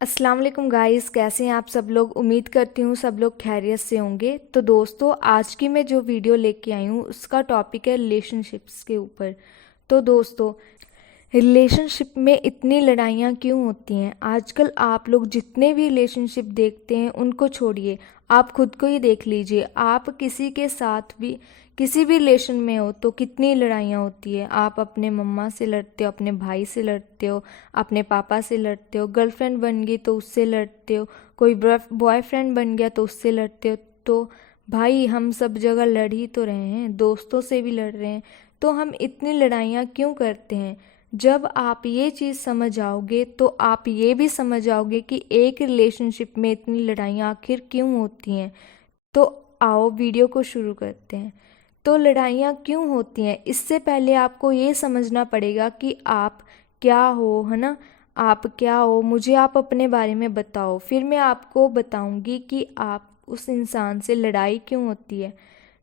अस्सलाम वालेकुम गाइस, कैसे हैं आप सब लोग। उम्मीद करती हूँ सब लोग खैरियत से होंगे। तो दोस्तों, आज की मैं जो वीडियो लेके आई हूँ उसका टॉपिक है रिलेशनशिप्स के ऊपर। तो दोस्तों, रिलेशनशिप में इतनी लड़ाइयाँ क्यों होती हैं आजकल। आप लोग जितने भी रिलेशनशिप देखते हैं उनको छोड़िए, आप खुद को ही देख लीजिए। आप किसी के साथ भी किसी भी रिलेशन में हो तो कितनी लड़ाइयाँ होती है। आप अपने मम्मा से लड़ते हो, अपने भाई से लड़ते हो, अपने पापा से लड़ते हो, गर्लफ्रेंड बन गई तो उससे लड़ते हो, कोई बॉयफ्रेंड बन गया तो उससे लड़ते हो। तो भाई, हम सब जगह लड़ ही तो रहे हैं, दोस्तों से भी लड़ रहे हैं। तो हम इतनी लड़ाइयाँ क्यों करते हैं। जब आप ये चीज़ समझ आओगे तो आप ये भी समझ आओगे कि एक रिलेशनशिप में इतनी लड़ाइयाँ आखिर क्यों होती हैं। तो आओ वीडियो को शुरू करते हैं। तो लड़ाइयाँ क्यों होती हैं, इससे पहले आपको ये समझना पड़ेगा कि आप क्या हो, है ना। आप क्या हो, मुझे आप अपने बारे में बताओ, फिर मैं आपको बताऊंगी कि आप उस इंसान से लड़ाई क्यों होती है।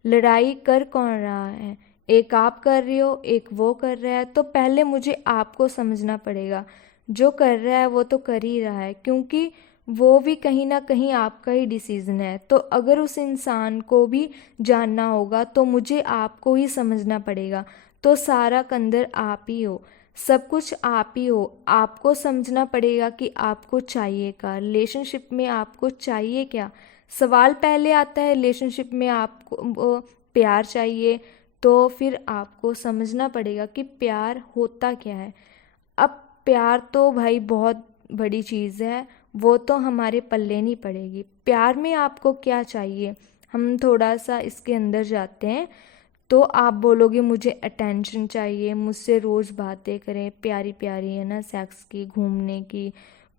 लड़ाई कर कौन रहा है, एक आप कर रहे हो, एक वो कर रहा है। तो पहले मुझे आपको समझना पड़ेगा। जो कर रहा है वो तो कर ही रहा है, क्योंकि वो भी कहीं ना कहीं आपका ही डिसीजन है। तो अगर उस इंसान को भी जानना होगा तो मुझे आपको ही समझना पड़ेगा। तो सारा कंदर आप ही हो, सब कुछ आप ही हो। आपको समझना पड़ेगा कि आपको चाहिए क्या रिलेशनशिप में, आपको चाहिए क्या। सवाल पहले आता है रिलेशनशिप में आपको प्यार चाहिए, तो फिर आपको समझना पड़ेगा कि प्यार होता क्या है। अब प्यार तो भाई बहुत बड़ी चीज़ है, वो तो हमारे पल्ले नहीं पड़ेगी। प्यार में आपको क्या चाहिए, हम थोड़ा सा इसके अंदर जाते हैं। तो आप बोलोगे मुझे अटेंशन चाहिए, मुझसे रोज़ बातें करें प्यारी प्यारी, है ना, सेक्स की, घूमने की,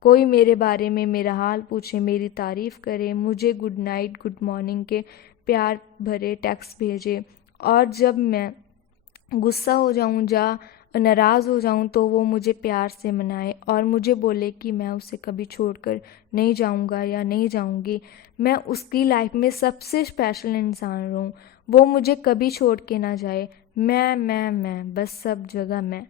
कोई मेरे बारे में मेरा हाल पूछे, मेरी तारीफ़ करे, मुझे गुड नाइट गुड मॉर्निंग के प्यार भरे टेक्स्ट भेजे। और जब मैं गुस्सा हो जाऊं या नाराज़ हो जाऊं तो वो मुझे प्यार से मनाए और मुझे बोले कि मैं उसे कभी छोड़कर नहीं जाऊंगा या नहीं जाऊंगी। मैं उसकी लाइफ में सबसे स्पेशल इंसान रहूं, वो मुझे कभी छोड़ के ना जाए। मैं बस सब जगह मैं।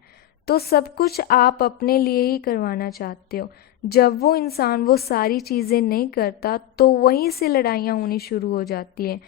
तो सब कुछ आप अपने लिए ही करवाना चाहते हो। जब वो इंसान वो सारी चीज़ें नहीं करता तो वहीं से लड़ाइयाँ होनी शुरू हो जाती हैं।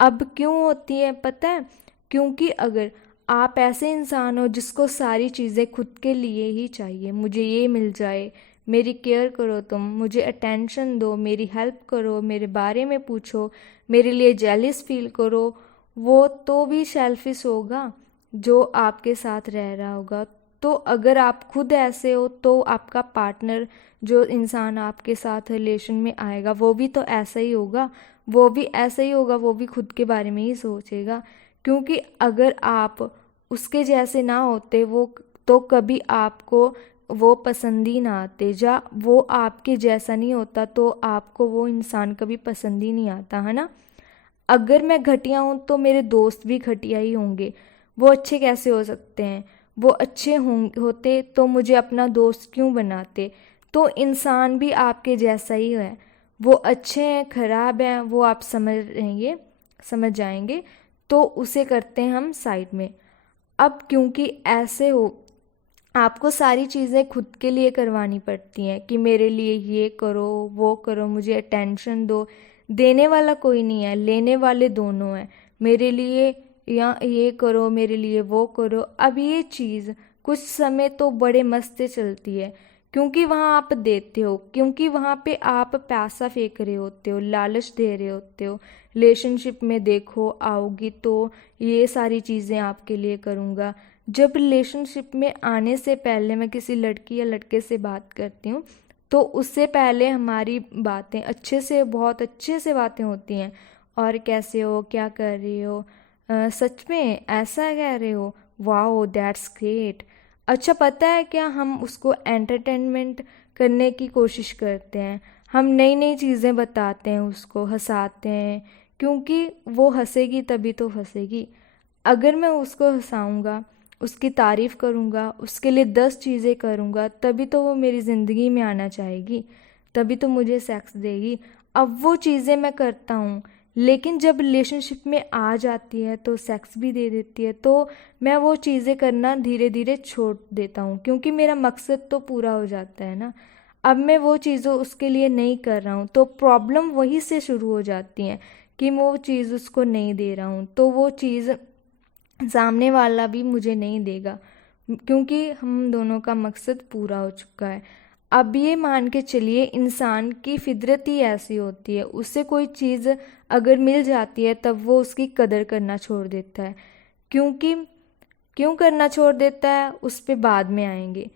अब क्यों होती है पता है, क्योंकि अगर आप ऐसे इंसान हो जिसको सारी चीज़ें खुद के लिए ही चाहिए, मुझे ये मिल जाए, मेरी केयर करो, तुम मुझे अटेंशन दो, मेरी हेल्प करो, मेरे बारे में पूछो, मेरे लिए जेलिस फील करो, वो तो भी सेल्फिश होगा जो आपके साथ रह रहा होगा। तो अगर आप खुद ऐसे हो तो आपका पार्टनर, जो इंसान आपके साथ रिलेशन में आएगा, वो भी तो ऐसा ही होगा। वो भी ऐसा ही होगा, वो भी खुद के बारे में ही सोचेगा। क्योंकि अगर आप उसके जैसे ना होते वो, तो कभी आपको वो पसंद ही ना आते। या वो आपके जैसा नहीं होता तो आपको वो इंसान कभी पसंद ही नहीं आता, है ना। अगर मैं घटिया हूँ तो मेरे दोस्त भी घटिया ही होंगे। वो अच्छे कैसे हो सकते हैं, वो अच्छे होते तो मुझे अपना दोस्त क्यों बनाते। तो इंसान भी आपके जैसा ही है, वो अच्छे हैं खराब हैं वो आप समझ जाएंगे। तो उसे करते हैं हम साइड में। अब क्योंकि ऐसे हो, आपको सारी चीज़ें खुद के लिए करवानी पड़ती हैं कि मेरे लिए ये करो वो करो, मुझे अटेंशन दो। देने वाला कोई नहीं है, लेने वाले दोनों हैं। मेरे लिए या ये करो, मेरे लिए वो करो। अब ये चीज़ कुछ समय तो बड़े मस्त से चलती है, क्योंकि वहाँ आप देते हो, क्योंकि वहाँ पे आप पैसा फेंक रहे होते हो, लालच दे रहे होते हो। रिलेशनशिप में देखो आओगी तो ये सारी चीज़ें आपके लिए करूँगा। जब रिलेशनशिप में आने से पहले मैं किसी लड़की या लड़के से बात करती हूँ तो उससे पहले हमारी बातें अच्छे से, बहुत अच्छे से बातें होती हैं। और कैसे हो, क्या कर रही हो, सच में ऐसा कह रहे हो, वाओ दैट्स ग्रेट। अच्छा पता है क्या, हम उसको एंटरटेनमेंट करने की कोशिश करते हैं। हम नई नई चीज़ें बताते हैं, उसको हंसाते हैं, क्योंकि वो हंसेगी तभी तो फंसेगी। अगर मैं उसको हंसाऊंगा, उसकी तारीफ़ करूंगा, उसके लिए 10 चीज़ें करूंगा, तभी तो वो मेरी ज़िंदगी में आना चाहेगी, तभी तो मुझे सेक्स देगी। अब वो चीज़ें मैं करता हूँ, लेकिन जब रिलेशनशिप में आ जाती है तो सेक्स भी दे देती है, तो मैं वो चीज़ें करना धीरे धीरे छोड़ देता हूँ, क्योंकि मेरा मकसद तो पूरा हो जाता है ना। अब मैं वो चीज़ें उसके लिए नहीं कर रहा हूँ, तो प्रॉब्लम वहीं से शुरू हो जाती हैं कि मैं वो चीज़ उसको नहीं दे रहा हूँ, तो वो चीज़ सामने वाला भी मुझे नहीं देगा, क्योंकि हम दोनों का मकसद पूरा हो चुका है। अब ये मान के चलिए, इंसान की फितरत ही ऐसी होती है, उससे कोई चीज़ अगर मिल जाती है तब वो उसकी कदर करना छोड़ देता है। क्योंकि क्यों करना छोड़ देता है, उस पे बाद में आएंगे।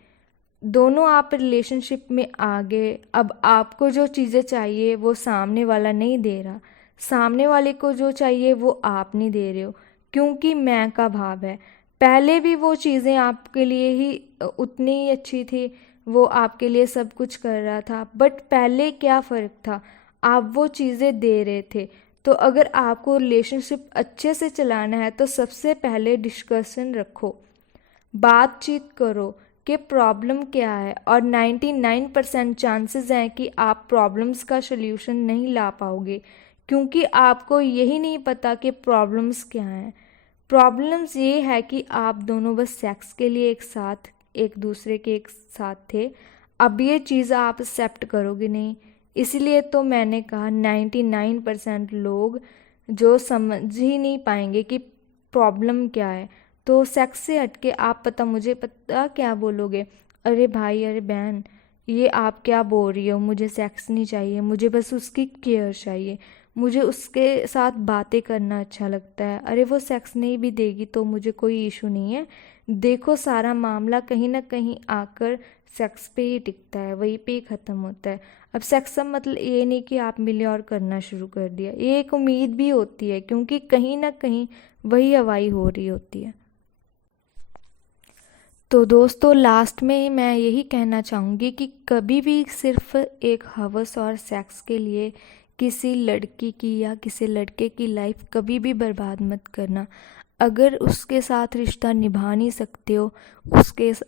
दोनों आप रिलेशनशिप में आ गए, अब आपको जो चीज़ें चाहिए वो सामने वाला नहीं दे रहा, सामने वाले को जो चाहिए वो आप नहीं दे रहे हो, क्योंकि मैं का भाव है। पहले भी वो चीज़ें आपके लिए ही उतनी ही अच्छी थी, वो आपके लिए सब कुछ कर रहा था, बट पहले क्या फ़र्क था, आप वो चीज़ें दे रहे थे। तो अगर आपको रिलेशनशिप अच्छे से चलाना है तो सबसे पहले डिस्कशन रखो, बातचीत करो कि प्रॉब्लम क्या है, और 99% चांसेस हैं कि आप प्रॉब्लम्स का सल्यूशन नहीं ला पाओगे, क्योंकि आपको यही नहीं पता कि प्रॉब्लम्स क्या हैं। प्रॉब्लम्स ये है कि आप दोनों बस सेक्स के लिए एक दूसरे के एक साथ थे, अब ये चीज़ आप एक्सेप्ट करोगे नहीं। इसलिए तो मैंने कहा 99% लोग जो समझ ही नहीं पाएंगे कि प्रॉब्लम क्या है। तो सेक्स से हटके आप मुझे पता क्या बोलोगे, अरे भाई अरे बहन, ये आप क्या बोल रही हो, मुझे सेक्स नहीं चाहिए, मुझे बस उसकी केयर चाहिए, मुझे उसके साथ बातें करना अच्छा लगता है। अरे वो सेक्स नहीं भी देगी तो मुझे कोई इशू नहीं है। देखो सारा मामला कहीं ना कहीं आकर सेक्स पे ही टिकता है, वहीं पे ही ख़त्म होता है। अब सेक्स का मतलब ये नहीं कि आप मिले और करना शुरू कर दिया, ये एक उम्मीद भी होती है, क्योंकि कहीं ना कहीं वही हवाई हो रही होती है। तो दोस्तों लास्ट में मैं यही कहना चाहूँगी कि कभी भी सिर्फ एक हवस और सेक्स के लिए किसी लड़की की या किसी लड़के की लाइफ कभी भी बर्बाद मत करना। अगर उसके साथ रिश्ता निभा नहीं सकते हो,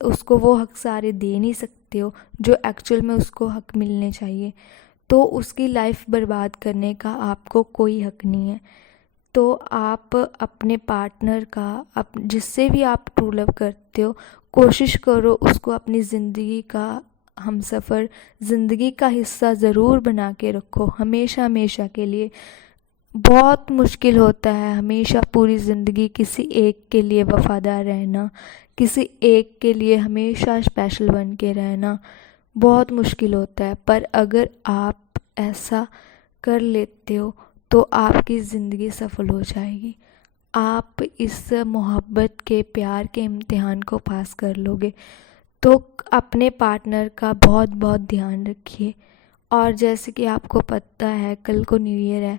उसको वो हक सारे दे नहीं सकते हो जो एक्चुअल में उसको हक मिलने चाहिए, तो उसकी लाइफ बर्बाद करने का आपको कोई हक नहीं है। तो आप अपने पार्टनर का जिससे भी आप ट्रू लव करते हो, कोशिश करो उसको अपनी ज़िंदगी का हमसफ़र, ज़िंदगी का हिस्सा ज़रूर बना के रखो, हमेशा हमेशा के लिए। बहुत मुश्किल होता है हमेशा पूरी ज़िंदगी किसी एक के लिए वफ़ादार रहना, किसी एक के लिए हमेशा स्पेशल बन के रहना, बहुत मुश्किल होता है। पर अगर आप ऐसा कर लेते हो तो आपकी ज़िंदगी सफल हो जाएगी, आप इस मोहब्बत के प्यार के इम्तिहान को पास कर लोगे। तो अपने पार्टनर का बहुत बहुत ध्यान रखिए। और जैसे कि आपको पता है कल को न्यू ईयर है,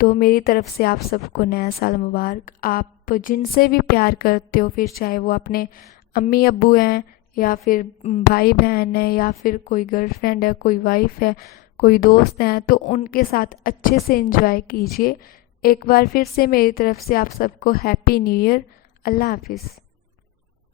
तो मेरी तरफ से आप सबको नया साल मुबारक। आप जिनसे भी प्यार करते हो, फिर चाहे वो अपने अम्मी अब्बू हैं या फिर भाई बहन है या फिर कोई गर्लफ्रेंड है, कोई वाइफ है, कोई दोस्त हैं, तो उनके साथ अच्छे से एंजॉय कीजिए। एक बार फिर से मेरी तरफ से आप सबको हैप्पी न्यू ईयर। अल्लाह हाफिज़।